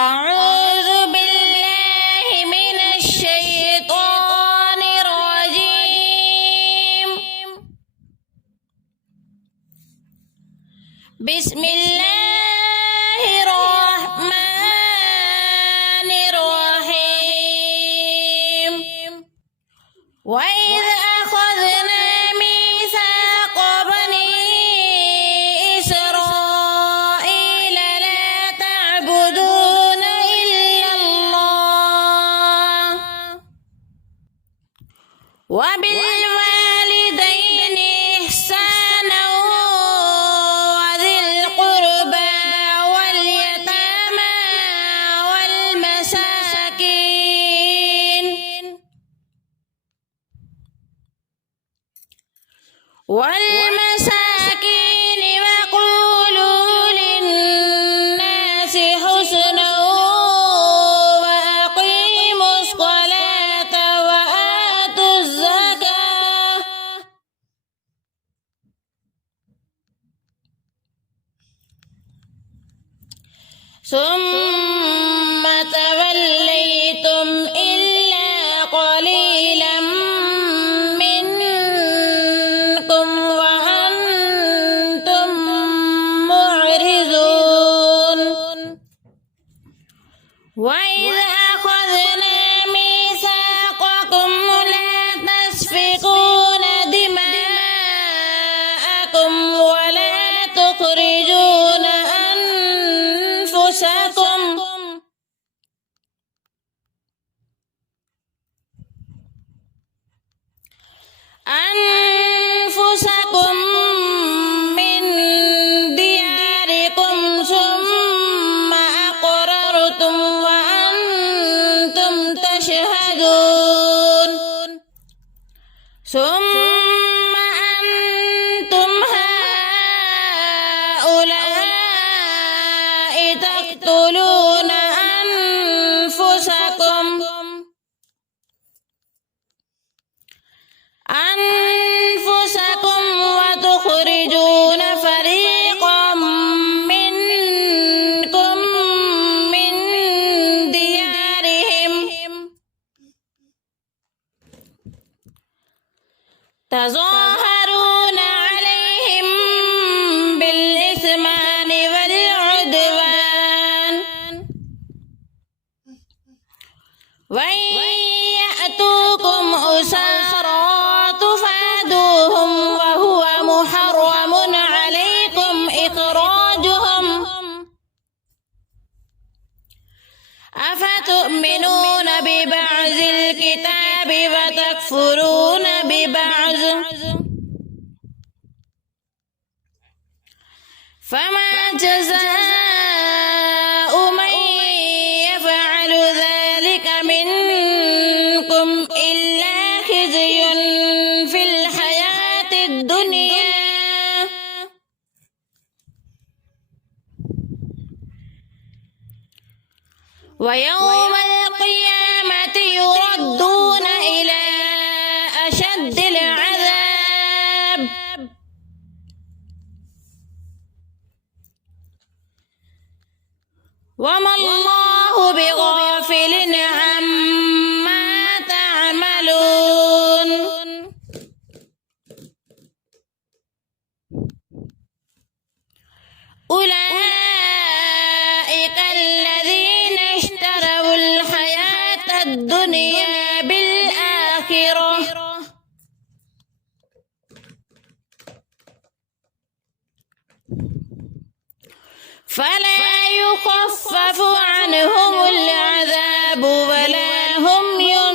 أعوذ بالله من الشيطان الرجيم. بسم الله الرحمن الرحيم. وإذ أخذنا ميثاق بني إسرائيل لا تعبدون إلا الله وبالوالدين إحسانا وذي القربى واليتامى والمساكين وقولوا للناس حسنا وأقيموا الصلاة وآتوا الزكاة ثم توليتم إلا قليلا منكم وأنتم معرضون. وإذ أخذنا ميثاقكم لا تسفكون دماءكم ولا تخرجون أنفسكم من دياركم ثم أقررتم وأنتم تشهدون. ثم أنتم هؤلاء تقتلون أنفسكم وتخرجون فريقا منكم من ديارهم تظاهرون عليهم بالإثم والعدوان وإن يأتوكم أسارى تفادوهم وهو محرم عليكم إخراجهم أفتؤمنون ببعض الكتاب وتكفرون ببعض فما جزاء من يفعل ذلك منكم إلا خزي في الحياة الدنيا ويوم القيامة يردون إلى أشد العذاب وما الله بغافل عما تعملون. أولئك الذين اشتروا الحياة الدنيا بالآخرة فلا يخفف عنهم العذاب ولا هم ينظرون.